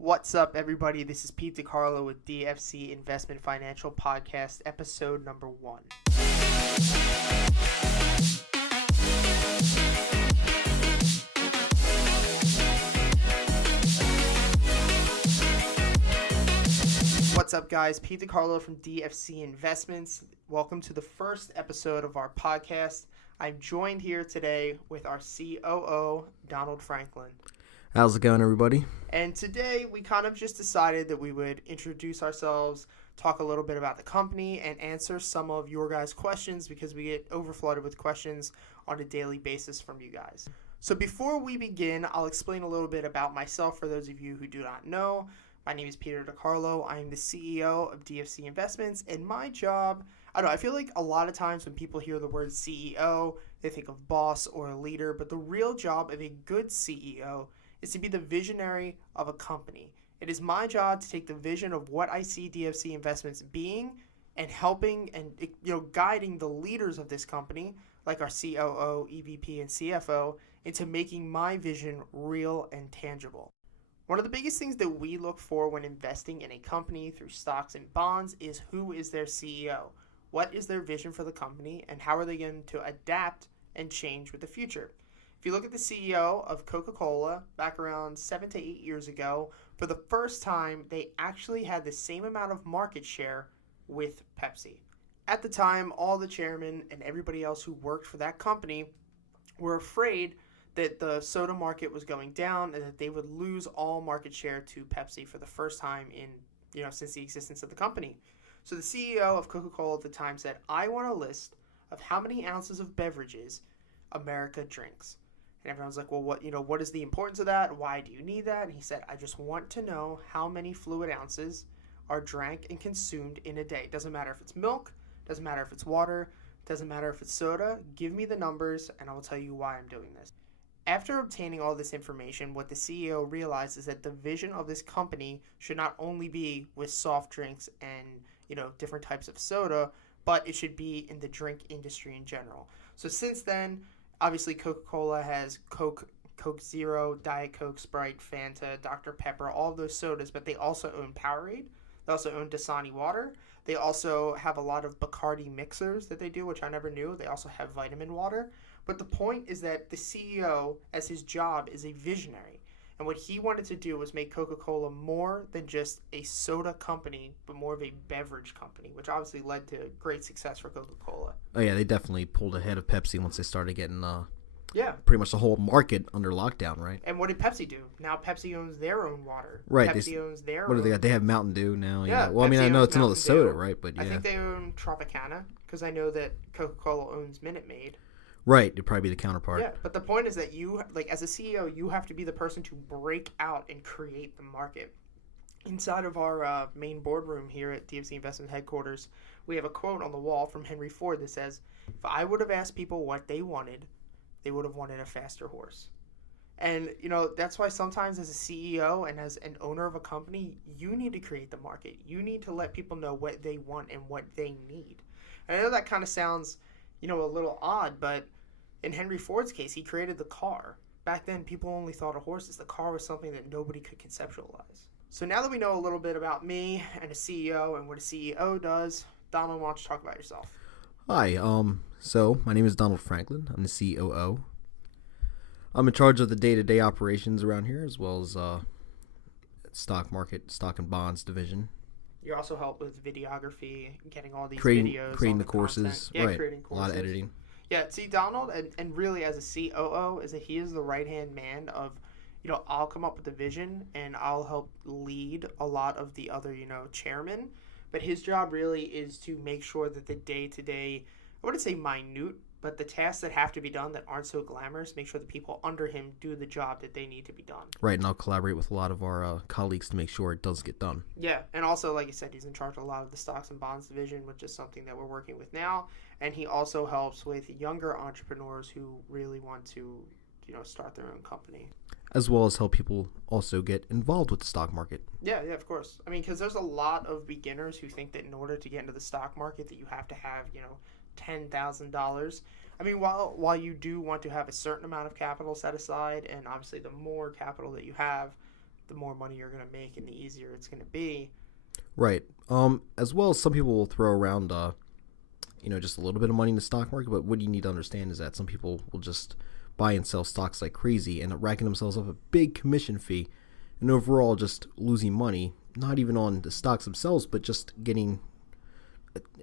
What's up, everybody? This is Pete DiCarlo with DFC Investment Financial Podcast, episode number 1. What's up, guys? Pete DiCarlo from DFC Investments. Welcome to the first episode of our podcast. I'm joined here today with our COO, Donald Franklin. How's it going, everybody? And today we kind of just decided that we would introduce ourselves, talk a little bit about the company, and answer some of your guys' questions because we get overflooded with questions on a daily basis from you guys. So before we begin, I'll explain a little bit about myself for those of you who do not know. My name is Peter DiCarlo. I am the CEO of DFC Investments, and my job, I feel like a lot of times when people hear the word CEO, they think of boss or a leader, but the real job of a good CEO is to be the visionary of a company. It is my job to take the vision of what I see DFC Investments being and helping and guiding the leaders of this company, like our COO, EVP, and CFO, into making my vision real and tangible. One of the biggest things that we look for when investing in a company through stocks and bonds is who is their CEO? What is their vision for the company, and how are they going to adapt and change with the future? If you look at the CEO of Coca-Cola back around 7 to 8 years ago, for the first time, they actually had the same amount of market share with Pepsi. At the time, all the chairmen and everybody else who worked for that company were afraid that the soda market was going down and that they would lose all market share to Pepsi for the first time since the existence of the company. So the CEO of Coca-Cola at the time said, I want a list of how many ounces of beverages America drinks. And everyone's like, well, what is the importance of that? Why do you need that? And he said, I just want to know how many fluid ounces are drank and consumed in a day. It doesn't matter if it's milk, doesn't matter if it's water, doesn't matter if it's soda. Give me the numbers and I will tell you why I'm doing this. After obtaining all this information, what the CEO realized is that the vision of this company should not only be with soft drinks and, different types of soda, but it should be in the drink industry in general. So since then, obviously, Coca-Cola has Coke Zero, Diet Coke, Sprite, Fanta, Dr. Pepper, all of those sodas, but they also own Powerade. They also own Dasani water. They also have a lot of Bacardi mixers that they do, which I never knew. They also have vitamin water. But the point is that the CEO, as his job, is a visionary. And what he wanted to do was make Coca-Cola more than just a soda company, but more of a beverage company, which obviously led to great success for Coca-Cola. Oh, yeah, they definitely pulled ahead of Pepsi once they started getting pretty much the whole market under lockdown, right? And what did Pepsi do? Now Pepsi owns their own water. Right. Pepsi owns their own. What do they got? They have Mountain Dew now. Yeah. Well, Pepsi I know it's Mountain another soda, Dew. right? But yeah. I think they own Tropicana because I know that Coca-Cola owns Minute Maid. Right, it'd probably be the counterpart. Yeah, but the point is that you, as a CEO, you have to be the person to break out and create the market. Inside of our main boardroom here at DFC Investment Headquarters, we have a quote on the wall from Henry Ford that says, if I would have asked people what they wanted, they would have wanted a faster horse. And, that's why sometimes as a CEO and as an owner of a company, you need to create the market. You need to let people know what they want and what they need. And I know that kind of sounds, a little odd, but in Henry Ford's case, he created the car. Back then, people only thought of horses. The car was something that nobody could conceptualize. So now that we know a little bit about me and a CEO and what a CEO does, Donald, why don't you talk about yourself? Hi, so my name is Donald Franklin. I'm the COO. I'm in charge of the day-to-day operations around here, as well as stock and bonds division. You also help with videography, getting all these creating videos, creating the courses, yeah, right? Creating courses. A lot of editing. Yeah, see, Donald, and really as a COO, is that he is the right-hand man of, I'll come up with the vision, and I'll help lead a lot of the other, chairmen. But his job really is to make sure that the day-to-day, I wouldn't say minute, but the tasks that have to be done that aren't so glamorous, make sure the people under him do the job that they need to be done. Right, and I'll collaborate with a lot of our colleagues to make sure it does get done. Yeah, and also, like you said, he's in charge of a lot of the stocks and bonds division, which is something that we're working with now. And he also helps with younger entrepreneurs who really want to, start their own company. As well as help people also get involved with the stock market. Yeah, of course. I mean, because there's a lot of beginners who think that in order to get into the stock market that you have to have, $10,000. I mean, while you do want to have a certain amount of capital set aside, and obviously the more capital that you have, the more money you're going to make and the easier it's going to be. Right. As well as some people will throw around, just a little bit of money in the stock market. But what you need to understand is that some people will just buy and sell stocks like crazy and racking themselves up a big commission fee, and overall just losing money, not even on the stocks themselves, but just getting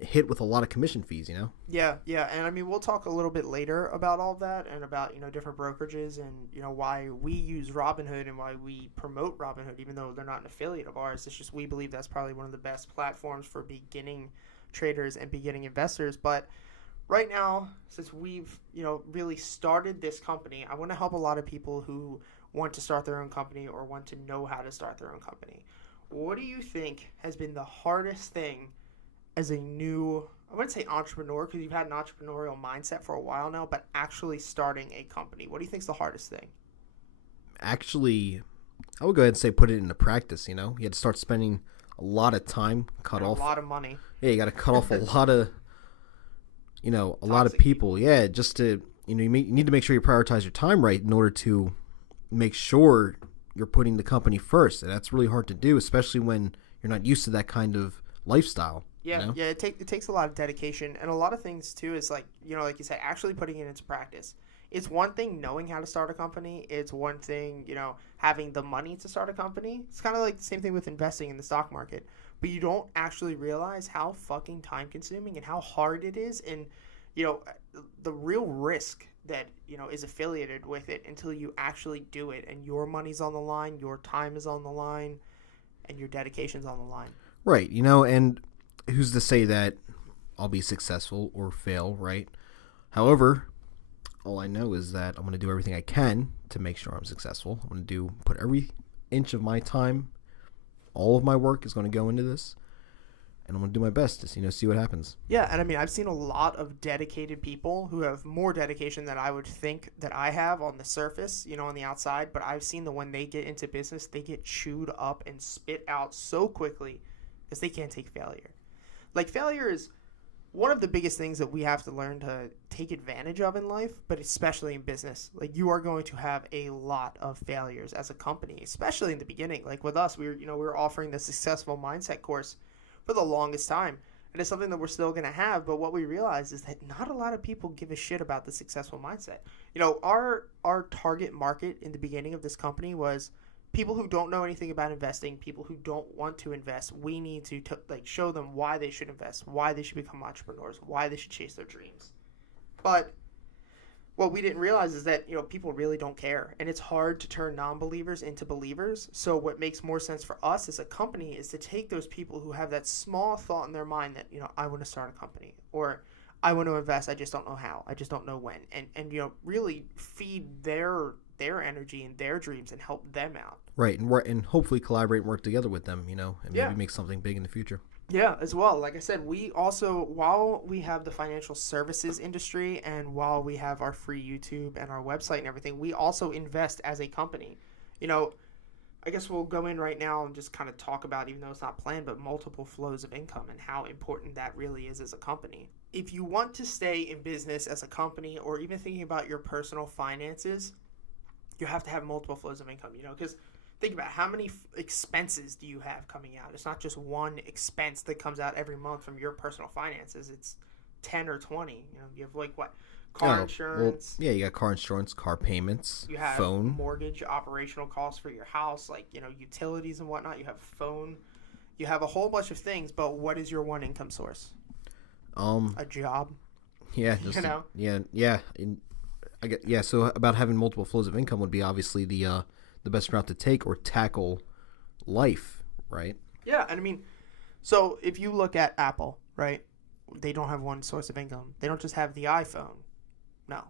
hit with a lot of commission fees, Yeah. And I mean, we'll talk a little bit later about all of that and about, different brokerages and, why we use Robinhood and why we promote Robinhood, even though they're not an affiliate of ours. It's just we believe that's probably one of the best platforms for beginning traders and beginning investors. But right now, since we've, really started this company, I want to help a lot of people who want to start their own company or want to know how to start their own company. What do you think has been the hardest thing as a new, I wouldn't say entrepreneur because you've had an entrepreneurial mindset for a while now, but actually starting a company? What do you think is the hardest thing? Actually, I would go ahead and say put it into practice, You had to start spending a lot of time, cut off a lot of money. Yeah, you got to cut off a lot of, a lot of people. Yeah, just to, you need to make sure you prioritize your time right in order to make sure you're putting the company first. And that's really hard to do, especially when you're not used to that kind of lifestyle. Yeah, it takes a lot of dedication, and a lot of things too is like you said, actually putting it into practice. It's one thing knowing how to start a company. It's one thing, having the money to start a company. It's kind of like the same thing with investing in the stock market, but you don't actually realize how fucking time consuming and how hard it is, and the real risk that is affiliated with it until you actually do it, and your money's on the line, your time is on the line, and your dedication's on the line. Right, and who's to say that I'll be successful or fail, right? However, all I know is that I'm going to do everything I can to make sure I'm successful. I'm going to put every inch of my time, all of my work is going to go into this, and I'm going to do my best to, see what happens. Yeah, and I mean, I've seen a lot of dedicated people who have more dedication than I would think that I have on the surface, on the outside, but I've seen that when they get into business, they get chewed up and spit out so quickly because they can't take failure. Like, failure is one of the biggest things that we have to learn to take advantage of in life, but especially in business. Like, you are going to have a lot of failures as a company, especially in the beginning. Like with us, we were offering the Successful Mindset course for the longest time. And it's something that we're still going to have, but what we realize is that not a lot of people give a shit about the Successful Mindset. Our target market in the beginning of this company was people who don't know anything about investing, people who don't want to invest. We need to show them why they should invest, why they should become entrepreneurs, why they should chase their dreams. But what we didn't realize is that people really don't care, and it's hard to turn non-believers into believers. So what makes more sense for us as a company is to take those people who have that small thought in their mind that I want to start a company, or I want to invest, I just don't know how, I just don't know when, and really feed their energy and their dreams and help them out. Right, and hopefully collaborate and work together with them, and maybe make something big in the future. Yeah, as well. Like I said, we also, while we have the financial services industry and while we have our free YouTube and our website and everything, we also invest as a company. I guess we'll go in right now and just kind of talk about, even though it's not planned, but multiple flows of income and how important that really is as a company. If you want to stay in business as a company, or even thinking about your personal finances, you have to have multiple flows of income, because think about how many expenses do you have coming out. It's not just one expense that comes out every month from your personal finances. It's 10 or 20. You have car insurance. Well, yeah, you got car insurance, car payments, you have phone, mortgage, operational costs for your house, utilities and whatnot. You have phone. You have a whole bunch of things, but what is your one income source? A job. Yeah, so about having multiple flows of income would be obviously the best route to take or tackle life, right? Yeah, and I mean, so if you look at Apple, right, they don't have one source of income. They don't just have the iPhone. No,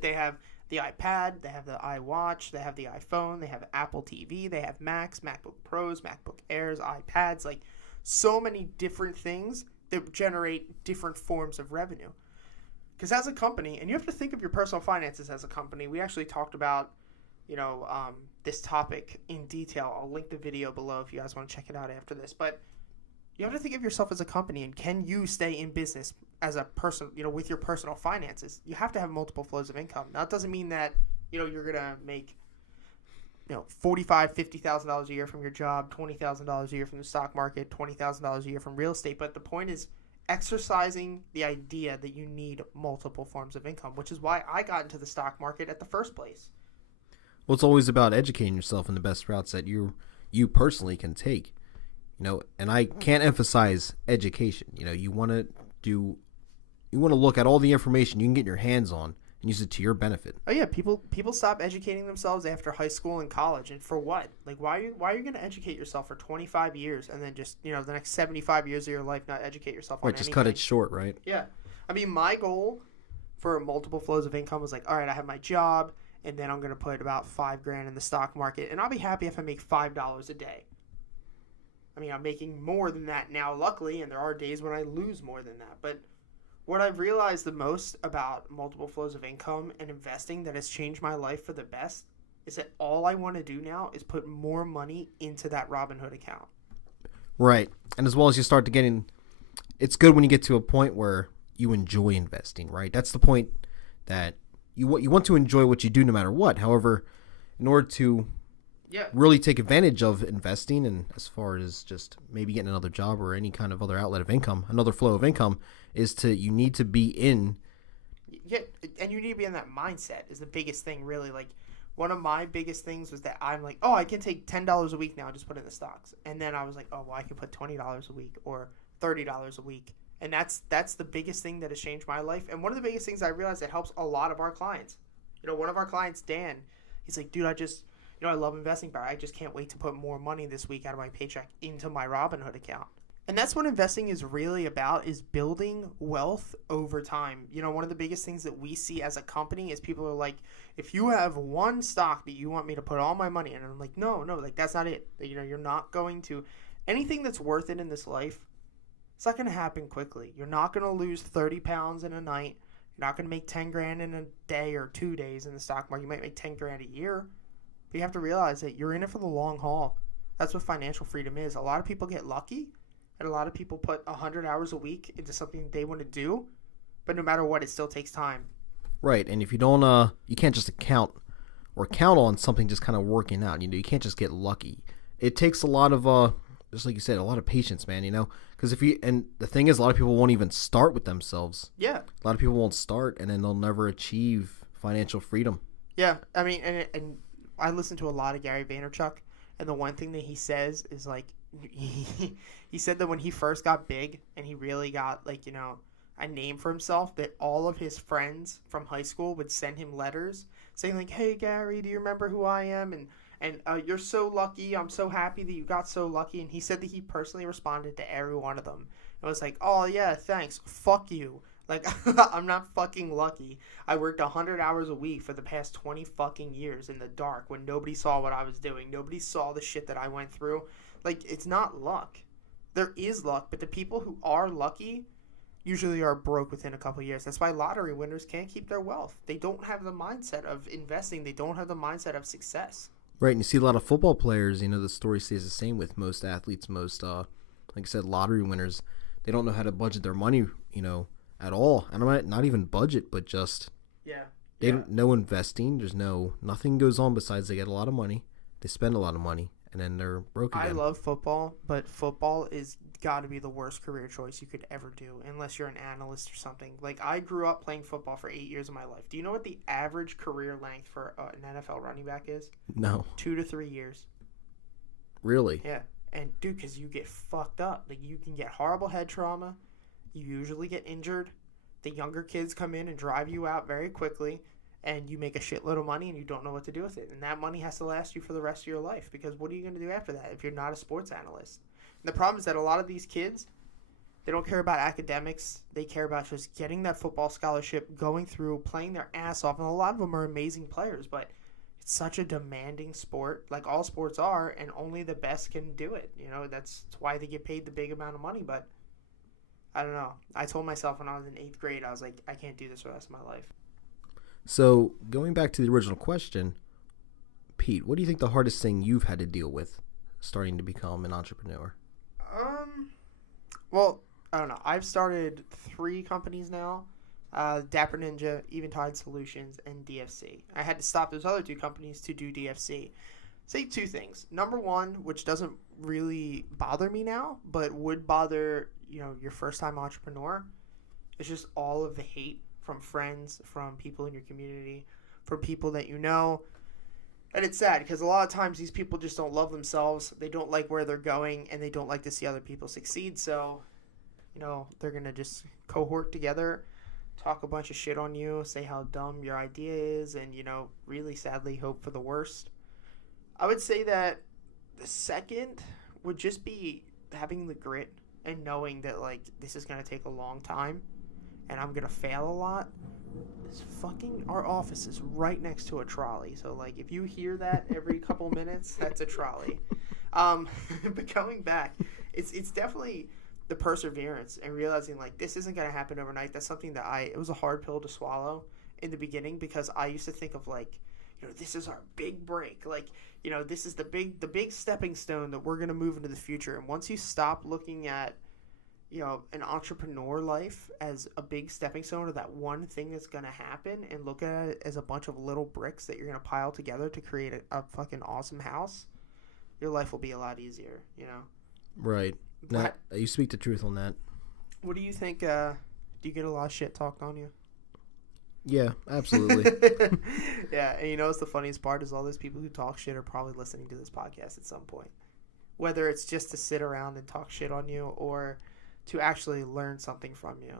they have the iPad, they have the iWatch, they have the iPhone, they have Apple TV, they have Macs, MacBook Pros, MacBook Airs, iPads, so many different things that generate different forms of revenue. Because as a company, and you have to think of your personal finances as a company, we actually talked about this topic in detail. I'll link the video below if you guys want to check it out after this. But you have to think of yourself as a company, and can you stay in business as a person, with your personal finances? You have to have multiple flows of income. Now, it doesn't mean that, you're going to make $50,000 a year from your job, $20,000 a year from the stock market, $20,000 a year from real estate. But the point is exercising the idea that you need multiple forms of income, which is why I got into the stock market at the first place. Well, it's always about educating yourself in the best routes that you personally can take. And I can't emphasize education. You want to look at all the information you can get your hands on and use it to your benefit. Oh yeah, people stop educating themselves after high school and college, and for what? Like, why are you going to educate yourself for 25 years and then just the next 75 years of your life not educate yourself on anything? Just cut it short, right? Yeah, I mean, my goal for multiple flows of income was like, all right, I have my job, and then I'm going to put about $5,000 in the stock market, and I'll be happy if I make $5 a day. I mean, I'm making more than that now, luckily, and there are days when I lose more than that, but what I've realized the most about multiple flows of income and investing that has changed my life for the best is that all I want to do now is put more money into that Robinhood account. Right. And as well as you start to get in, it's good when you get to a point where you enjoy investing, right? That's the point, that you want to enjoy what you do no matter what. However, in order to really take advantage of investing, and as far as just maybe getting another job or any kind of other outlet of income, another flow of income, you need to be in. Yeah, and you need to be in that mindset is the biggest thing, really. Like, one of my biggest things was that I'm like, oh, I can take $10 a week now, just put it in the stocks. And then I was like, oh, well, I can put $20 a week or $30 a week. And that's the biggest thing that has changed my life. And one of the biggest things I realized that helps a lot of our clients. One of our clients, Dan, he's like, dude, I love investing, but I just can't wait to put more money this week out of my paycheck into my Robinhood account. And that's what investing is really about, is building wealth over time. One of the biggest things that we see as a company is people are like, if you have one stock that you want me to put all my money in, and I'm like, no, like, that's not it. You're not going to, anything that's worth it in this life, it's not going to happen quickly. You're not going to lose 30 pounds in a night. You're not going to make $10,000 in a day or 2 days in the stock market. You might make $10,000 a year. But you have to realize that you're in it for the long haul. That's what financial freedom is. A lot of people get lucky, and a lot of people put 100 hours a week into something they want to do, but no matter what, it still takes time. Right, and if you don't, you can't just count on something just kind of working out. You can't just get lucky. It takes a lot of, just like you said, a lot of patience, man. Because and the thing is, a lot of people won't even start with themselves. Yeah. A lot of people won't start, and then they'll never achieve financial freedom. Yeah, I mean, and I listen to a lot of Gary Vaynerchuk, and the one thing that he says is, like, he said that when he first got big and he really got, like, a name for himself, that all of his friends from high school would send him letters saying, like, hey, Gary, do you remember who I am? And you're so lucky. I'm so happy that you got so lucky. And he said that he personally responded to every one of them. It was like, oh, yeah, thanks. Fuck you. Like, I'm not fucking lucky. I worked 100 hours a week for the past 20 fucking years in the dark when nobody saw what I was doing. Nobody saw the shit that I went through. Like, it's not luck. There is luck, but the people who are lucky usually are broke within a couple of years. That's why lottery winners can't keep their wealth. They don't have the mindset of investing. They don't have the mindset of success. Right, and you see a lot of football players, the story stays the same with most athletes, most, like I said, lottery winners. They don't know how to budget their money, at all. And not even budget, but just they don't know investing. There's nothing goes on besides they get a lot of money, they spend a lot of money, and then they're broke again. I love football, but football is got to be the worst career choice you could ever do unless you're an analyst or something. Like, I grew up playing football for 8 years of my life. Do you know what the average career length for an NFL running back is? No. 2 to 3 years. Really? Yeah. And dude, because you get fucked up. Like, you can get horrible head trauma. You usually get injured. The younger kids come in and drive you out very quickly, and you make a shitload of money and you don't know what to do with it. And that money has to last you for the rest of your life, because what are you going to do after that if you're not a sports analyst? And the problem is that a lot of these kids, they don't care about academics. They care about just getting that football scholarship, going through, playing their ass off. And a lot of them are amazing players, but it's such a demanding sport, like all sports are, and only the best can do it. That's why they get paid the big amount of money. But I don't know. I told myself when I was in 8th grade, I was like, I can't do this for the rest of my life. So going back to the original question, Pete, what do you think the hardest thing you've had to deal with starting to become an entrepreneur? Well, I don't know. I've started 3 companies now. Dapper Ninja, Eventide Solutions, and DFC. I had to stop those other 2 companies to do DFC. say two things. Number one, which doesn't really bother me now, but would bother, your first-time entrepreneur, is just all of the hate from friends, from people in your community, from people that you know. And it's sad because a lot of times these people just don't love themselves. They don't like where they're going, and they don't like to see other people succeed. So, they're going to just cohort together, talk a bunch of shit on you, say how dumb your idea is, and, really sadly hope for the worst. I would say that the second would just be having the grit and knowing that, this is going to take a long time and I'm going to fail a lot. Our office is right next to a trolley. So, if you hear that every couple minutes, that's a trolley. But going back, it's definitely the perseverance and realizing, this isn't going to happen overnight. That's something that it was a hard pill to swallow in the beginning because I used to think of, this is our big break. This is the big stepping stone that we're going to move into the future. And once you stop looking at, an entrepreneur life as a big stepping stone or that one thing that's going to happen and look at it as a bunch of little bricks that you're going to pile together to create a fucking awesome house, your life will be a lot easier, Right. Now, you speak the truth on that. What do you think? Do you get a lot of shit talked on you? Yeah, absolutely. Yeah, and what's the funniest part is all those people who talk shit are probably listening to this podcast at some point. Whether it's just to sit around and talk shit on you or to actually learn something from you.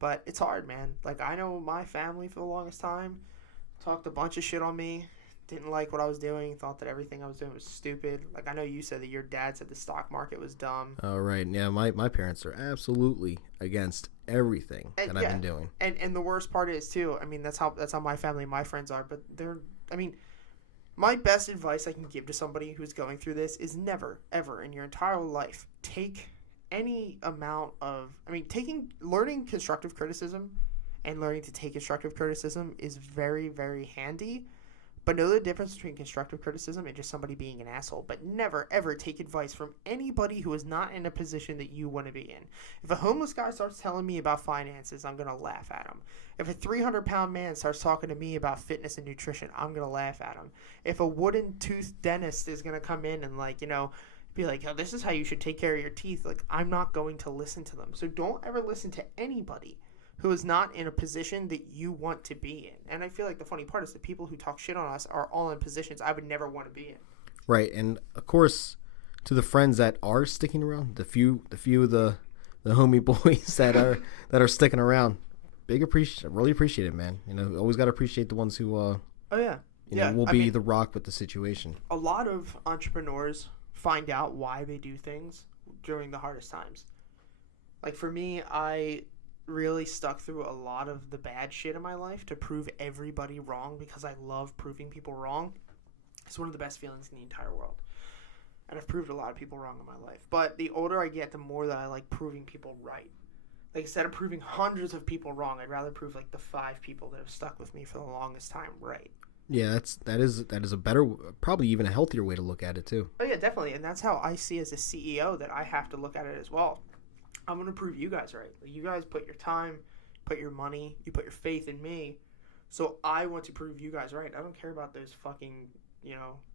But it's hard, man. I know my family for the longest time talked a bunch of shit on me, didn't like what I was doing, thought that everything I was doing was stupid. I know you said that your dad said the stock market was dumb. Oh, right. Yeah, my parents are absolutely against everything that I've been doing. And the worst part is, too, that's how my family and my friends are, but my best advice I can give to somebody who's going through this is never, ever in your entire life take any amount of, learning constructive criticism and learning to take constructive criticism is very, very handy, but know the difference between constructive criticism and just somebody being an asshole. But never, ever take advice from anybody who is not in a position that you want to be in. If a homeless guy starts telling me about finances, I'm going to laugh at him. If a 300-pound man starts talking to me about fitness and nutrition, I'm going to laugh at him. If a wooden tooth dentist is going to come in and, be like, oh, this is how you should take care of your teeth, I'm not going to listen to them. So don't ever listen to anybody who is not in a position that you want to be in. And I feel like the funny part is the people who talk shit on us are all in positions I would never want to be in. Right, and of course, to the friends that are sticking around, the few of the homie boys that are sticking around, really appreciate it, man. Always got to appreciate the ones who will be the rock with the situation. A lot of entrepreneurs find out why they do things during the hardest times. For me, I really stuck through a lot of the bad shit in my life to prove everybody wrong because I love proving people wrong. It's one of the best feelings in the entire world. And I've proved a lot of people wrong in my life. But the older I get, the more that I like proving people right. Instead of proving hundreds of people wrong, I'd rather prove the 5 people that have stuck with me for the longest time right. Yeah, that is a better, probably even a healthier way to look at it too. Oh yeah, definitely, and that's how I see as a CEO that I have to look at it as well. I'm gonna prove you guys right. You guys put your time, put your money, you put your faith in me, so I want to prove you guys right. I don't care about those fucking,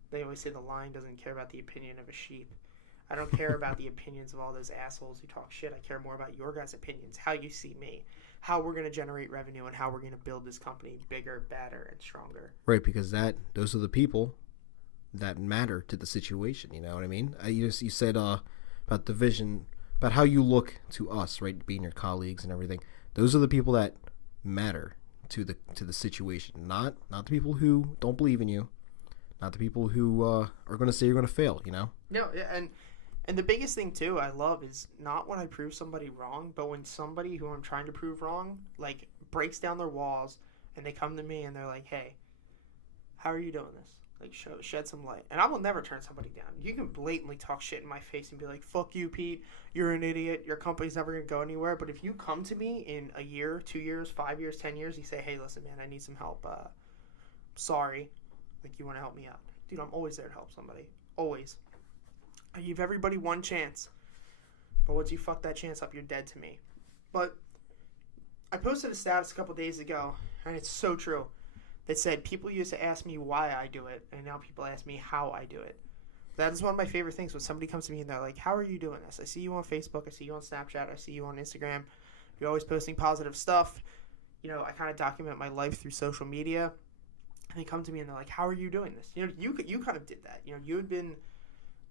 they always say the lion doesn't care about the opinion of a sheep. I don't care about the opinions of all those assholes who talk shit. I care more about your guys' opinions, how you see me, how we're going to generate revenue, and how we're going to build this company bigger, better, and stronger. Right, because those are the people that matter to the situation, you know what I mean? You said about the vision, about how you look to us, right, being your colleagues and everything. Those are the people that matter to the situation, not the people who don't believe in you, not the people who are going to say you're going to fail, No, and the biggest thing, too, I love is not when I prove somebody wrong, but when somebody who I'm trying to prove wrong, breaks down their walls, and they come to me and they're like, hey, how are you doing this? Shed some light. And I will never turn somebody down. You can blatantly talk shit in my face and be like, fuck you, Pete. You're an idiot. Your company's never going to go anywhere. But if you come to me in a year, 2 years, 5 years, 10 years, you say, hey, listen, man, I need some help. Sorry. You want to help me out. Dude, I'm always there to help somebody. Always. I give everybody one chance. But once you fuck that chance up, you're dead to me. But I posted a status a couple days ago, and it's so true. that said, people used to ask me why I do it, and now people ask me how I do it. That is one of my favorite things when somebody comes to me and they're like, how are you doing this? I see you on Facebook. I see you on Snapchat. I see you on Instagram. You're always posting positive stuff. You know, I kind of document my life through social media. And they come to me and they're like, how are you doing this? You know, you kind of did that. You know, you had been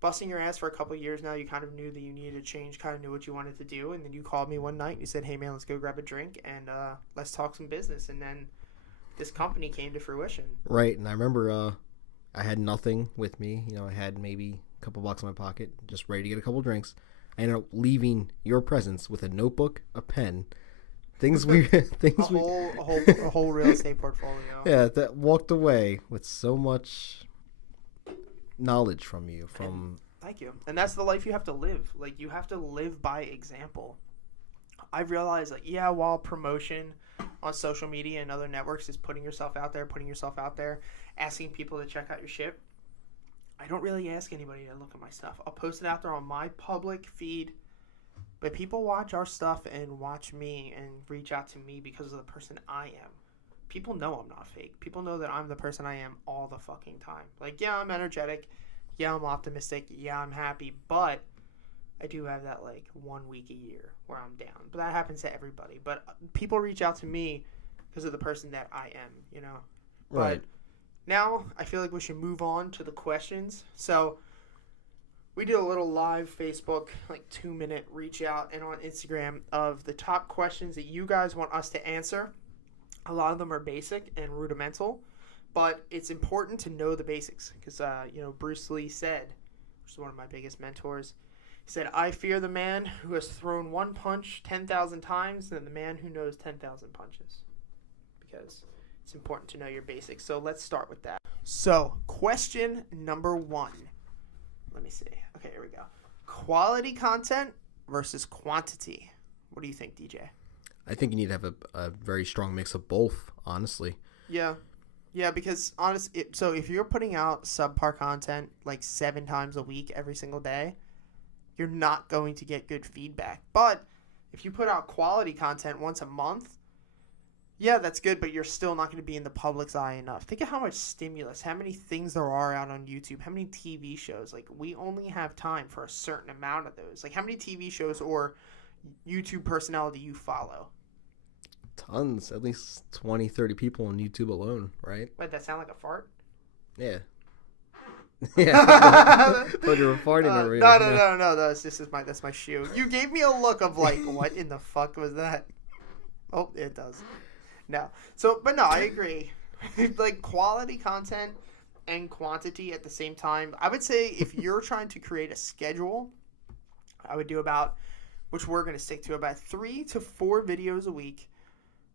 busting your ass for a couple of years now. You kind of knew that you needed to change, kind of knew what you wanted to do. And then you called me one night and you said, hey, man, let's go grab a drink and let's talk some business. And then this company came to fruition. Right. And I remember I had nothing with me. You know, I had maybe a couple bucks in my pocket, just ready to get a couple drinks. I ended up leaving your presence with a notebook, a pen, a whole real estate portfolio. Yeah, that walked away with so much knowledge from you. Thank you. And that's the life you have to live. Like, you have to live by example. I realized, like, yeah, while promotion on social media and other networks is putting yourself out there, asking people to check out your shit, I don't really ask anybody to look at my stuff. I'll post it out there on my public feed, but people watch our stuff and watch me and reach out to me because of the person I am. People know I'm not fake. People know that I'm the person I am all the fucking time. Like, yeah, I'm energetic. Yeah, I'm optimistic. Yeah, I'm happy. But I do have that, like, 1 week a year where I'm down. But that happens to everybody. But people reach out to me because of the person that I am, you know? Right. But now I feel like we should move on to the questions. So we did a little live Facebook, like 2-minute reach out, and on Instagram of the top questions that you guys want us to answer. A lot of them are basic and rudimental, but it's important to know the basics because, you know, Bruce Lee said, which is one of my biggest mentors, he said, I fear the man who has thrown one punch 10,000 times than the man who knows 10,000 punches, because it's important to know your basics. So let's start with that. So question number 1. Let me see. Okay, here we go. Quality content versus quantity. What do you think, DJ? I think you need to have a very strong mix of both, honestly. Yeah, because so if you're putting out subpar content like 7 times a week every single day, you're not going to get good feedback. But if you put out quality content once a month, yeah, that's good, but you're still not going to be in the public's eye enough. Think of how much stimulus, how many things there are out on YouTube, how many TV shows. Like, we only have time for a certain amount of those. Like, how many TV shows or YouTube personnel do you follow? Tons. At least 20, 30 people on YouTube alone, right? Wait, that sound like a fart? Yeah. Yeah. But you were farting over here. No. That's my shoe. You gave me a look of like, what in the fuck was that? Oh, it does. No. So, but no, I agree. Like, quality content and quantity at the same time. I would say if you're trying to create a schedule, I would do about, which we're going to stick to, about 3 to 4 videos a week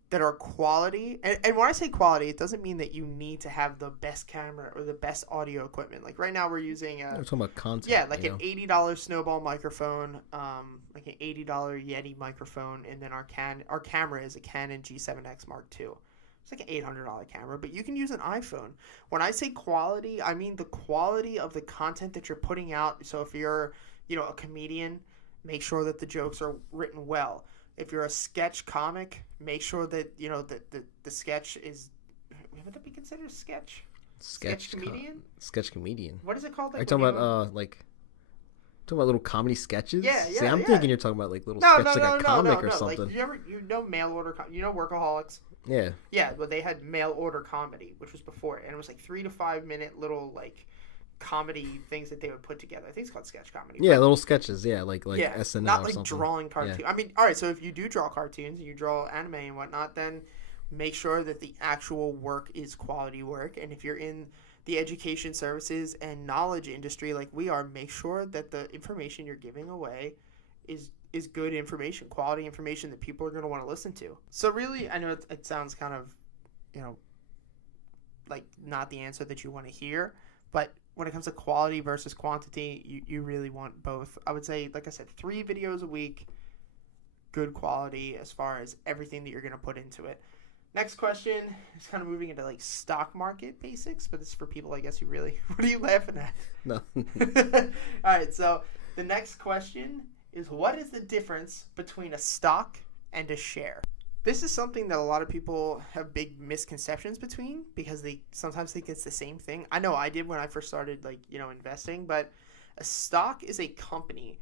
that are quality. And when I say quality, it doesn't mean that you need to have the best camera or the best audio equipment. Like, right now we're using we're talking about content. Yeah, like an $80 Snowball microphone, like an $80 Yeti microphone, and then our camera is a Canon G7X Mark II. It's like an $800 camera, but you can use an iPhone. When I say quality, I mean the quality of the content that you're putting out. So if you're, you know, a comedian, make sure that the jokes are written well. If you're a sketch comic, make sure that, you know, the sketch is, would that be considered a sketch? Sketch comedian? Sketch comedian. What is it called? Like, are you talking about talking about little comedy sketches? Yeah. See, I'm thinking you're talking about like little sketches like a comic or something. Like, you know mail order, Workaholics? Yeah. Yeah, well, they had mail order comedy, which was before it, and it was like 3 to 5 minute little like comedy things that they would put together. I think it's called sketch comedy. Yeah, little sketches. Yeah, like SNL not or something. Not like drawing cartoons. Yeah. I mean, all right. So if you do draw cartoons and you draw anime and whatnot, then make sure that the actual work is quality work. And if you're in the education services and knowledge industry like we are, make sure that the information you're giving away is good information, quality information that people are going to want to listen to. So really, I know it sounds kind of, you know, like not the answer that you want to hear, but when it comes to quality versus quantity, you really want both. I would say, like I said, 3 videos a week, good quality as far as everything that you're going to put into it. Next question is kind of moving into like stock market basics, but it's for people, I guess, who really, what are you laughing at? No. All right, so the next question is, what is the difference between a stock and a share? This is something that a lot of people have big misconceptions between because they sometimes think it's the same thing. I know I did when I first started, like, investing, but a stock is a company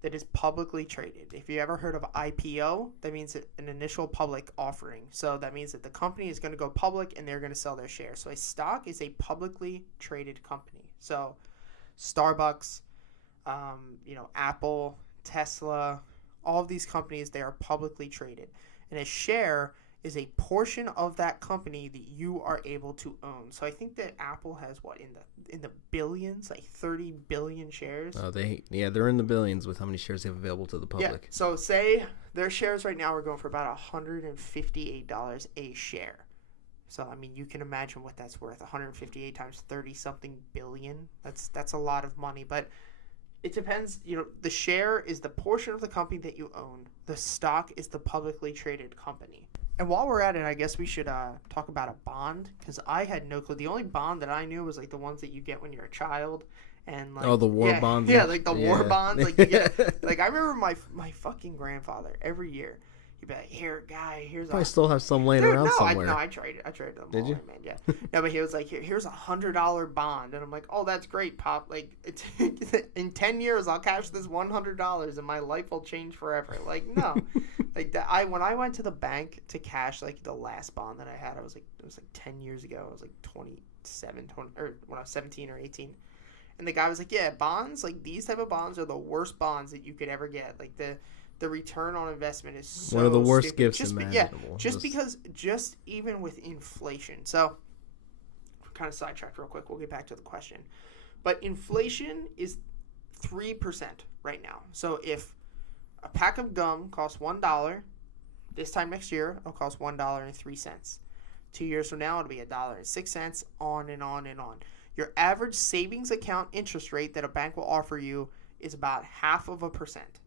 that is publicly traded. If you ever heard of IPO, that means an initial public offering. So that means that the company is going to go public and they're going to sell their shares. So a stock is a publicly traded company. So Starbucks, Apple, Tesla, all of these companies, they are publicly traded. And a share is a portion of that company that you are able to own. So I think that Apple has in the billions, like 30 billion shares. They're in the billions with how many shares they have available to the public. Yeah. So say their shares right now are going for about $158 a share. So I mean, you can imagine what that's worth. 158 times 30 something billion. That's a lot of money, but it depends. The share is the portion of the company that you own. The stock is the publicly traded company. And while we're at it, I guess we should talk about a bond, because I had no clue. The only bond that I knew was like the ones that you get when you're a child, and like the war bonds. Yeah, like the war bonds. Like you get, like I remember my fucking grandfather every year. He'd be like, "Here, guy, here's." I still have some laying around somewhere. I traded them. Did all you? In, man, yeah. No, but he was like, "Here's $100 bond," and I'm like, "Oh, that's great, Pop. Like, in 10 years, I'll cash this $100, and my life will change forever." Like, no, like that. When I went to the bank to cash like the last bond that I had, it was like 10 years ago. I was like 27, or when I was 17 or 18. And the guy was like, "Yeah, bonds, like these type of bonds are the worst bonds that you could ever get. Like the return on investment is so one of the worst stupid. gifts imaginable." Just even with inflation. So, kind of sidetracked real quick. We'll get back to the question. But inflation is 3% right now. So if a pack of gum costs $1, this time next year it'll cost $1.03. 2 years from now it'll be $1.06. On and on and on. Your average savings account interest rate that a bank will offer you is about 0.5%.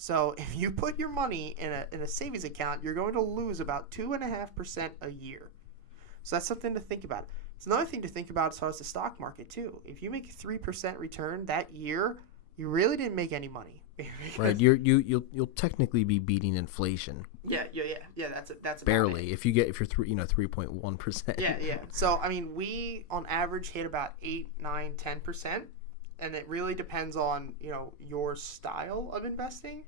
So if you put your money in a savings account, you're going to lose about 2.5% a year. So that's something to think about. It's another thing to think about as far as the stock market too. If you make a 3% return that year, you really didn't make any money. Right, you'll technically be beating inflation. Yeah. That's barely if you're 3.1%. Yeah. So I mean, we on average hit about 8, 9, 10%. And it really depends on, your style of investing,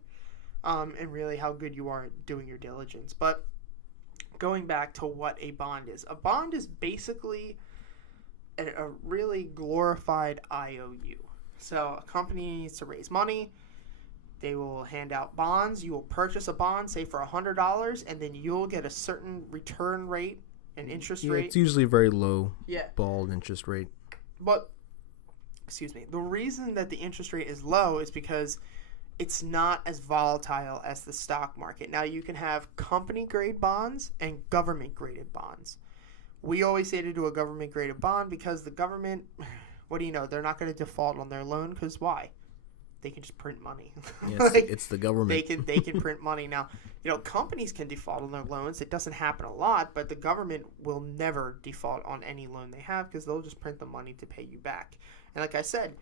and really how good you are at doing your diligence. But going back to what a bond is basically a really glorified IOU. So a company needs to raise money. They will hand out bonds. You will purchase a bond, say for $100, and then you'll get a certain return rate and interest rate. It's usually a very low bald interest rate. But the reason that the interest rate is low is because it's not as volatile as the stock market. Now, you can have company-grade bonds and government-graded bonds. We always say to do a government-graded bond because the government, what do you know, they're not going to default on their loan because why? They can just print money. Yeah, it's the government. They can print money. Now, companies can default on their loans. It doesn't happen a lot, but the government will never default on any loan they have because they'll just print the money to pay you back. And like I said,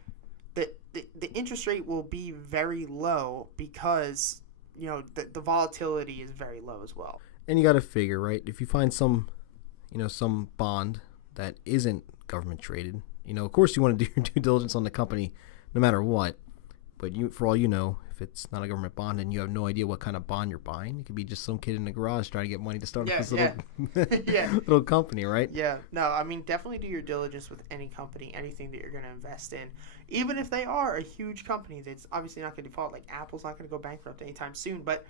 the interest rate will be very low because, the volatility is very low as well. And you got to figure, right? If you find some bond that isn't government traded, of course you want to do your due diligence on the company no matter what. But for all you know, if it's not a government bond and you have no idea what kind of bond you're buying, it could be just some kid in the garage trying to get money to start this little company, right? Yeah. No, I mean, definitely do your diligence with any company, anything that you're going to invest in. Even if they are a huge company that's obviously not going to default, like Apple's not going to go bankrupt anytime soon, but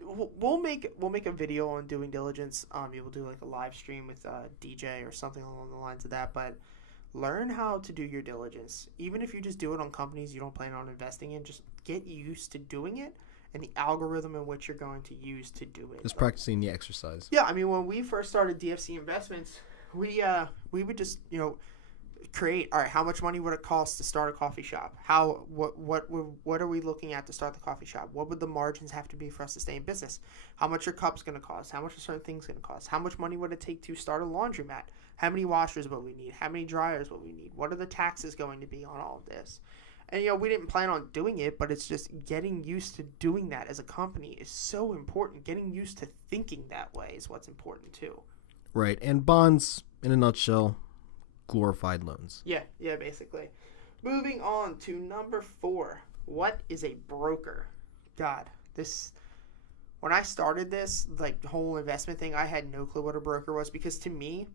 we'll make a video on doing diligence. We'll do like a live stream with DJ or something along the lines of that, but learn how to do your diligence. Even if you just do it on companies you don't plan on investing in, just get used to doing it and the algorithm in which you're going to use to do it. Just practicing the exercise. Yeah, I mean, when we first started DFC Investments, we would just, create, all right, how much money would it cost to start a coffee shop? What are we looking at to start the coffee shop? What would the margins have to be for us to stay in business? How much are cups going to cost? How much are certain things going to cost? How much money would it take to start a laundromat? How many washers will we need? How many dryers will we need? What are the taxes going to be on all of this? And, we didn't plan on doing it, but it's just getting used to doing that as a company is so important. Getting used to thinking that way is what's important, too. Right. And bonds, in a nutshell, glorified loans. Yeah, basically. Moving on to number 4. What is a broker? God, when I started this, whole investment thing, I had no clue what a broker was because to me,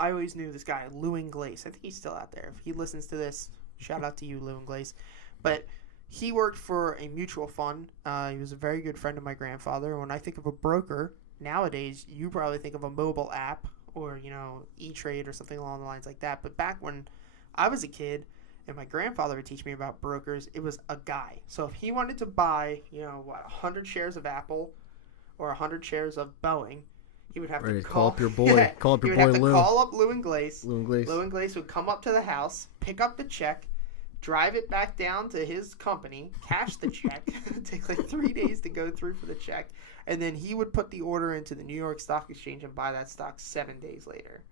I always knew this guy, Lou Glace. I think he's still out there. If he listens to this, shout out to you, Lou Glace. But he worked for a mutual fund. He was a very good friend of my grandfather. When I think of a broker, nowadays, you probably think of a mobile app or, E-Trade or something along the lines like that. But back when I was a kid and my grandfather would teach me about brokers, it was a guy. So if he wanted to buy, 100 shares of Apple or 100 shares of Boeing, he would have to call up your boy. Yeah, call up your boy Lou. He would have to call up Lou Glace. Lou Glace. Lou Glace would come up to the house, pick up the check, drive it back down to his company, cash the check. It would take 3 days to go through for the check. And then he would put the order into the New York Stock Exchange and buy that stock 7 days later.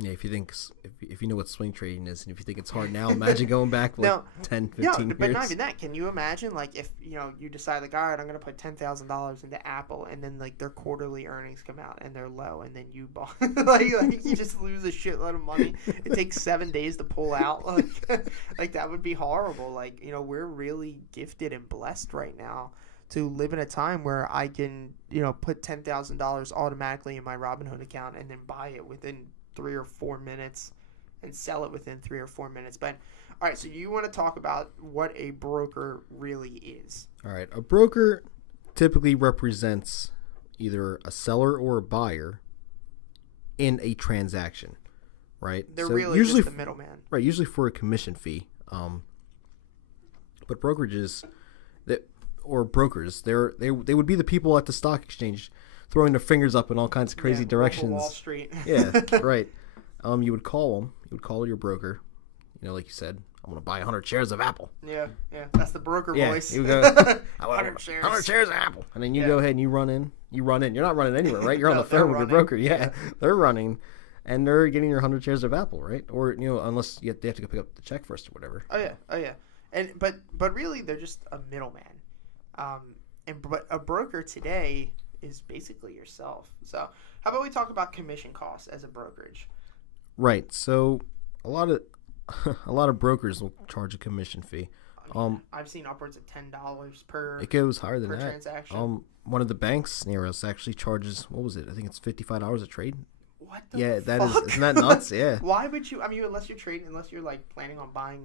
Yeah, if you know what swing trading is, and if you think it's hard now, imagine going back 10, 15 years. But not even that. Can you imagine, if, you decide, all right, I'm going to put $10,000 into Apple, and then, their quarterly earnings come out, and they're low, and then you buy, you just lose a shitload of money. It takes 7 days to pull out. That would be horrible. We're really gifted and blessed right now to live in a time where I can, put $10,000 automatically in my Robinhood account and then buy it within 3 or 4 minutes and sell it within 3 or 4 minutes. But all right, so you want to talk about what a broker really is. All right, a broker typically represents either a seller or a buyer in a transaction, right? They're really usually just the middleman. Right, usually for a commission fee. But brokers, they would be the people at the stock exchange throwing their fingers up in all kinds of crazy directions. Wall Street. Yeah, right. You would call them. You would call your broker. Like you said, I'm going to buy 100 shares of Apple. Yeah. That's the broker voice. You go, 100 shares. 100 shares of Apple. And then you go ahead and you run in. You're not running anywhere, right? You're on the phone with your broker. Yeah, they're running. And they're getting your 100 shares of Apple, right? Or, unless they have to go pick up the check first or whatever. Oh, yeah. And But really, they're just a middleman. But a broker today is basically yourself. So how about we talk about commission costs as a brokerage? Right. So a lot of brokers will charge a commission fee. I've seen upwards of $10 per. It goes higher than that. Transaction. One of the banks near us actually charges, what was it? I think it's $55 a trade. What the fuck? Isn't that nuts? Yeah. Why would you? Unless you're planning on buying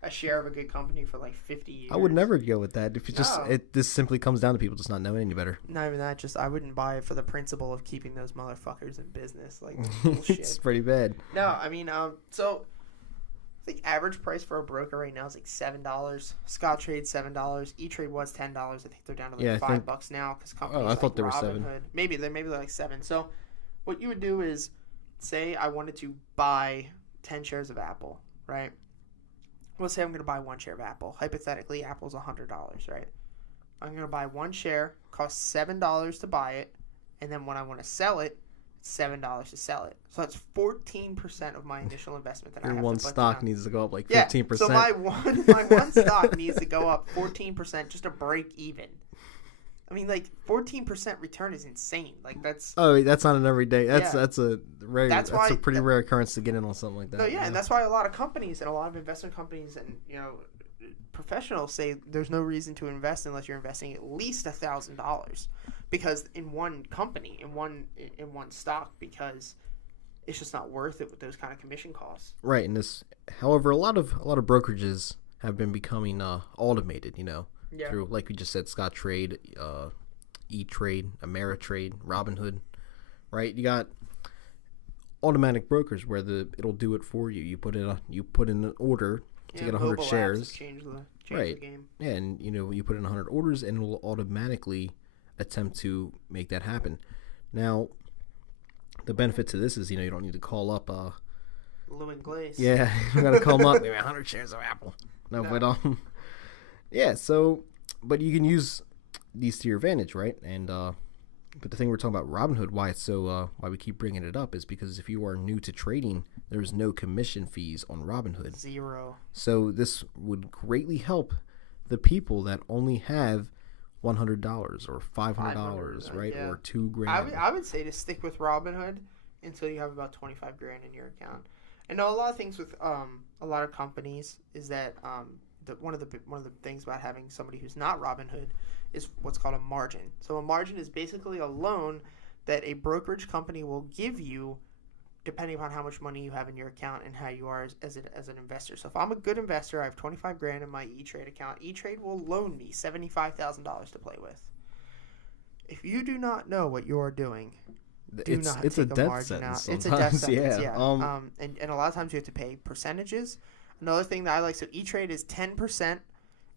a share of a good company for 50 years. I would never go with that. If this simply comes down to people just not knowing any better. Not even that. Just I wouldn't buy it for the principle of keeping those motherfuckers in business. Bullshit. It's pretty bad. No, so I think average price for a broker right now is $7. Scottrade $7. E-Trade was $10. I think they're down to $5 now because companies I thought they were $7. Maybe they're $7. So what you would do is say I wanted to buy 10 shares of Apple, right? Let's say I'm going to buy 1 share of Apple. Hypothetically, Apple's $100, right? I'm going to buy 1 share, costs $7 to buy it, and then when I want to sell it, it's $7 to sell it. So that's 14% of my initial investment that I have to put down. Your one stock needs to go up 15%. So my one stock needs to go up 14% just to break even. 14% return is insane. That's that's not an everyday. That's a pretty rare occurrence to get in on something like that. No, and that's why a lot of companies and a lot of investment companies and professionals say there's no reason to invest unless you're investing at least $1,000 because in one company in one stock because it's just not worth it with those kind of commission costs. Right, and however, a lot of brokerages have been becoming automated. Yeah. Through, like we just said, Scottrade, E-Trade, Ameritrade, Robinhood, right? You got automatic brokers where it'll do it for you. You put in an order to get 100 shares. Change right. The game. Yeah, and you put in 100 orders and it will automatically attempt to make that happen. Now, the benefit to this is you don't need to call up Lou Glace. Yeah, you got to call them up. Maybe 100 shares of Apple. No. But yeah, so, but you can use these to your advantage, right? And But the thing we're talking about Robinhood, why it's so why we keep bringing it up is because if you are new to trading, there's no commission fees on Robinhood. 0. So this would greatly help the people that only have $100 or $500, right, yeah. or $2,000. I would say to stick with Robinhood until you have about 25 grand in your account. I know a lot of things with a lot of companies is that one of the things about having somebody who's not Robinhood is what's called a margin. So a margin is basically a loan that a brokerage company will give you depending upon how much money you have in your account and how you are as an investor. So if I'm a good investor, I have 25 grand in my E-Trade account. E-Trade will loan me $75,000 to play with. If you do not know what you're doing, it's a death sentence. It's a death sentence, yeah. And a lot of times you have to pay percentages. Another thing that I like, so E-Trade is 10%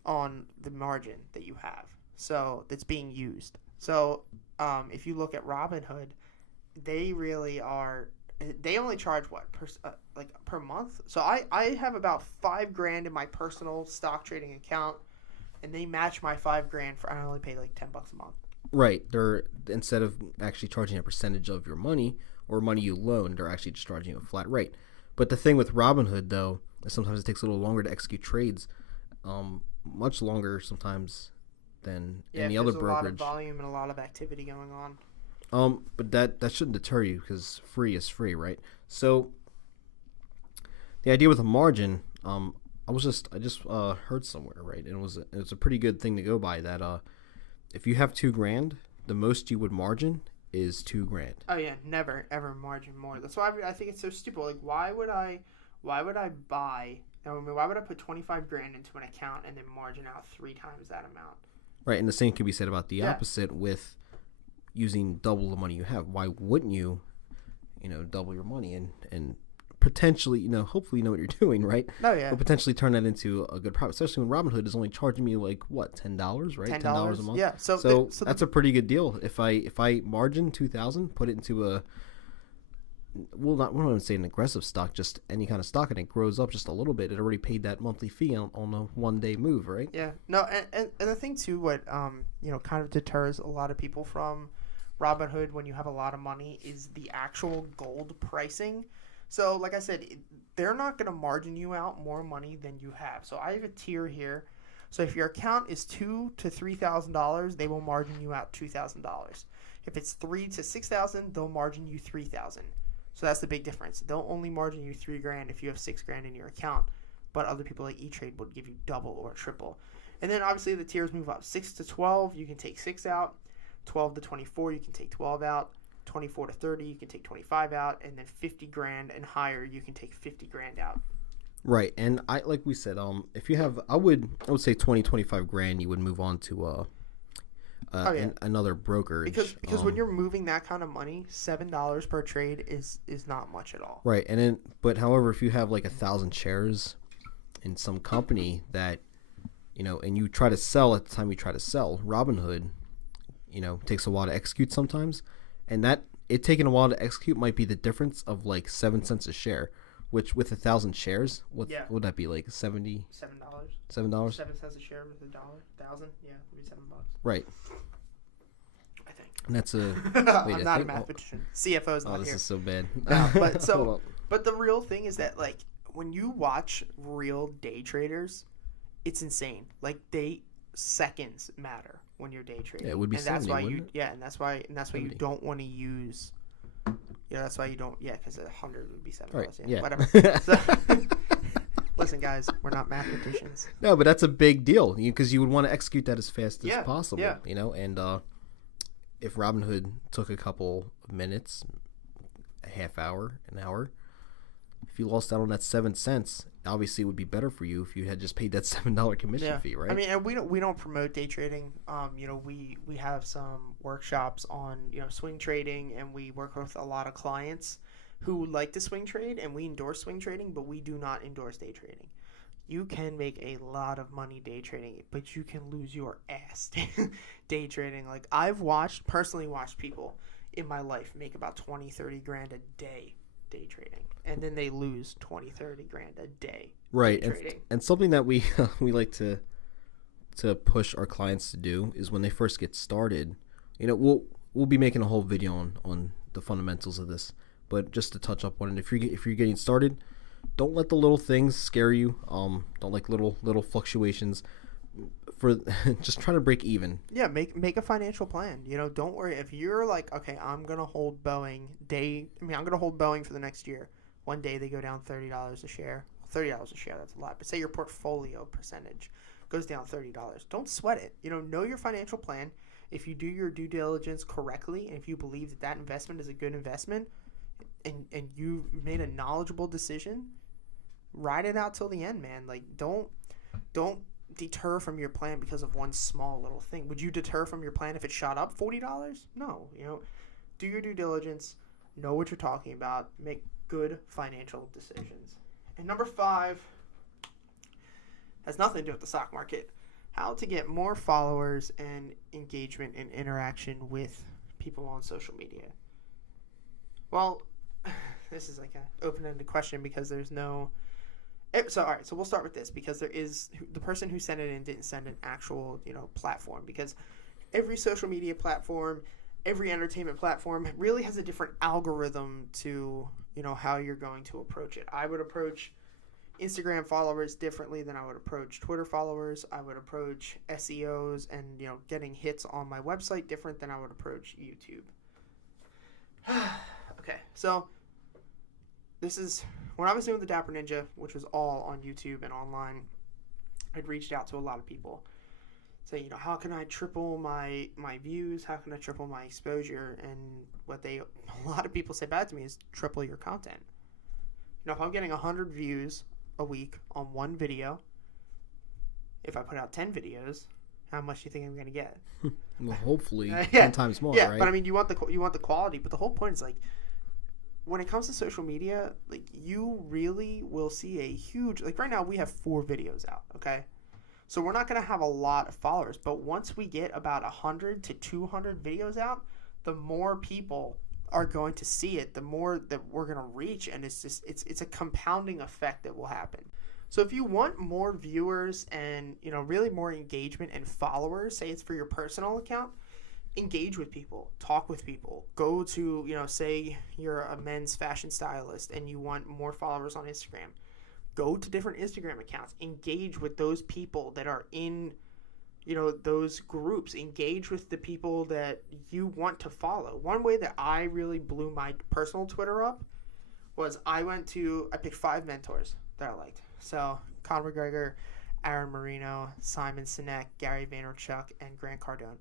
on the margin that you have. So that's being used. So if you look at Robinhood, they really are. They only charge what per month. So I have about $5,000 in my personal stock trading account, and they match my $5,000 for I only pay like $10 a month. Right. They're instead of actually charging a percentage of your money or money you loan, they're actually just charging you a flat rate. But the thing with Robinhood though, is sometimes it takes a little longer to execute trades, much longer sometimes than any other brokerage. There's a lot of volume and a lot of activity going on. But that shouldn't deter you because free is free, right? So the idea with a margin, I just heard somewhere, right, and it was a pretty good thing to go by that. If you have $2,000, the most you would margin is $2,000. Oh yeah, never ever margin more. That's why I think it's so stupid. Like, why would I buy? I mean, why would I put 25 grand into an account and then margin out 3 times that amount? Right, and the same can be said about the opposite with using double the money you have. Why wouldn't you, double your money and potentially, hopefully you know what you're doing, right? Oh yeah. But potentially turn that into a good profit, especially when Robinhood is only charging me like what, $10, right? $10 a month. Yeah. So that's a pretty good deal. If I margin 2,000, put it into a we don't even say an aggressive stock, just any kind of stock, and it grows up just a little bit. It already paid that monthly fee on a 1-day move, right? Yeah. No, and the thing too, what kind of deters a lot of people from Robinhood when you have a lot of money is the actual gold pricing. So, like I said, they're not going to margin you out more money than you have. So I have a tier here. So if your account is $2,000 to $3,000, they will margin you out $2,000. If it's $3,000 to $6,000, they'll margin you $3,000. So that's the big difference. They'll only margin you $3,000 if you have $6,000 in your account, but other people like E-Trade would give you double or triple. And then obviously the tiers move up. 6 to 12, you can take 6 out. 12 to 24, you can take 12 out. 24 to 30, you can take 25 out, and then $50,000 and higher, you can take $50,000 out. Right, and like we said, if you have, I would say 20, 25 grand, you would move on to another brokerage. Because when you're moving that kind of money, $7 per trade is not much at all. Right, and then however, if you have like 1,000 shares in some company that, and you try to sell at the time you try to sell, Robinhood, takes a while to execute sometimes. And that it taking a while to execute might be the difference of like 7 cents a share, which with 1,000 shares, what would that be like? $7. $7. 7 cents a share with $1. 1,000, yeah, maybe $7. Right. I think. And that's a. I'm not a mathematician. CFO's not here. This is so bad. But the real thing is that like when you watch real day traders, it's insane. Like seconds matter when you're day trading. Yeah, it would be 70, that's why wouldn't it? and that's why you don't want to use. That's why you don't. Yeah, because 100 would be $7. Right. Yeah. Whatever. Listen, guys, we're not mathematicians. No, but that's a big deal because you would want to execute that as fast as possible. Yeah. And if Robinhood took a couple of minutes, a half hour, an hour, if you lost out on that 7 cents, obviously it would be better for you if you had just paid that $7 commission fee, right? I mean, and we don't promote day trading. We have some workshops on swing trading, and we work with a lot of clients who like to swing trade, and we endorse swing trading, but we do not endorse day trading. You can make a lot of money day trading, but you can lose your ass day trading. Like I've personally watched people in my life make about 20, 30 grand a day trading, and then they lose 20, 30 grand a day. Right, and something that we like to push our clients to do is when they first get started, we'll be making a whole video on the fundamentals of this. But just to touch up on it, if you're getting started, don't let the little things scare you. Don't like little fluctuations. For just trying to break even. Yeah, make a financial plan. Don't worry if you're like, okay, I'm gonna hold Boeing for the next year. One day they go down $30 a share. $30 a share, that's a lot. But say your portfolio percentage goes down $30. Don't sweat it. Know your financial plan. If you do your due diligence correctly, and if you believe that investment is a good investment, and you made a knowledgeable decision, ride it out till the end, man. Like don't deter from your plan because of one small little thing. Would you deter from your plan if it shot up $40? No. Do your due diligence, know what you're talking about, make good financial decisions. And number 5 has nothing to do with the stock market. How to get more followers and engagement and interaction with people on social media. Well, this is like an open-ended question because there's no... So, all right, so we'll start with this because there is... The person who sent it in didn't send an actual, platform, because every social media platform, every entertainment platform really has a different algorithm to, how you're going to approach it. I would approach Instagram followers differently than I would approach Twitter followers. I would approach SEOs and, getting hits on my website different than I would approach YouTube. Okay, so this is when I was doing the Dapper Ninja, which was all on YouTube and online. I'd reached out to a lot of people, saying, how can I triple my views? How can I triple my exposure? And a lot of people say back to me is triple your content. If I'm getting 100 views a week on one video, if I put out 10 videos, how much do you think I'm going to get? Well, hopefully 10 times more, right? But I mean, you want the quality, but the whole point is like, when it comes to social media, like, you really will see a huge, like, right now we have 4 videos out, okay? So we're not going to have a lot of followers, but once we get about 100 to 200 videos out, the more people are going to see it, the more that we're going to reach, and it's a compounding effect that will happen. So if you want more viewers and, really more engagement and followers, say it's for your personal account, engage with people, talk with people, go to, say you're a men's fashion stylist and you want more followers on Instagram, go to different Instagram accounts, engage with those people that are in, those groups, engage with the people that you want to follow. One way that I really blew my personal Twitter up was I picked 5 mentors that I liked. So Conor McGregor, Aaron Marino, Simon Sinek, Gary Vaynerchuk, and Grant Cardone.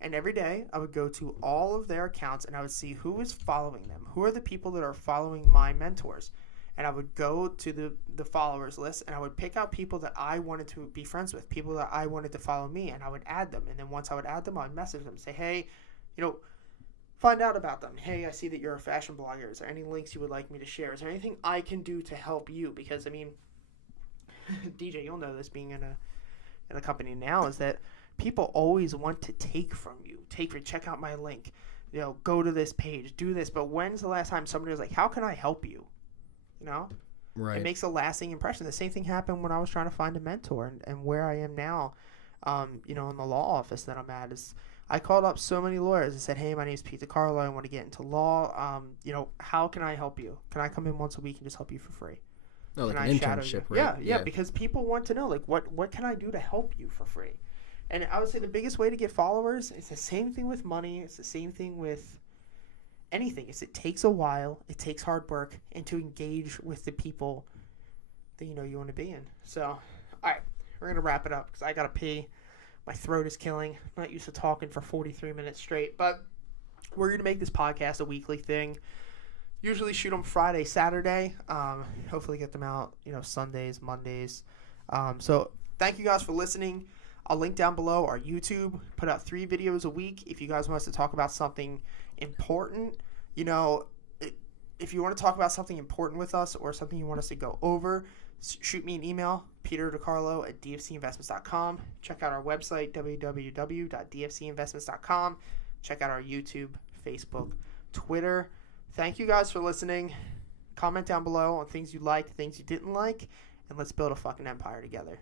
And every day I would go to all of their accounts and I would see who is following them. Who are the people that are following my mentors? And I would go to the followers list and I would pick out people that I wanted to be friends with, people that I wanted to follow me, and I would add them. And then once I would add them, I would message them and say, hey, find out about them. Hey, I see that you're a fashion blogger. Is there any links you would like me to share? Is there anything I can do to help you? Because, I mean, DJ, you'll know this being in a company now, is that people always want to take from you. Check out my link. Go to this page, do this. But when's the last time somebody was like, how can I help you? Right. It makes a lasting impression. The same thing happened when I was trying to find a mentor, and where I am now, in the law office that I'm at, is I called up so many lawyers and said, hey, my name is Pete DiCarlo. I want to get into law. How can I help you? Can I come in once a week and just help you for free? No, like can an internship, right? Yeah, because people want to know, like, what can I do to help you for free? And I would say the biggest way to get followers, it's the same thing with money. It's the same thing with anything. It takes a while. It takes hard work, and to engage with the people that you want to be in. So, all right, we're going to wrap it up because I got to pee. My throat is killing. I'm not used to talking for 43 minutes straight, but we're going to make this podcast a weekly thing. Usually shoot them Friday, Saturday. Hopefully get them out, Sundays, Mondays. So thank you guys for listening. I'll link down below our YouTube. Put out 3 videos a week. If you guys want us to talk about something important, if you want to talk about something important with us or something you want us to go over, shoot me an email, peter.dicarlo@dfcinvestments.com. Check out our website, www.dfcinvestments.com. Check out our YouTube, Facebook, Twitter. Thank you guys for listening. Comment down below on things you liked, things you didn't like, and let's build a fucking empire together.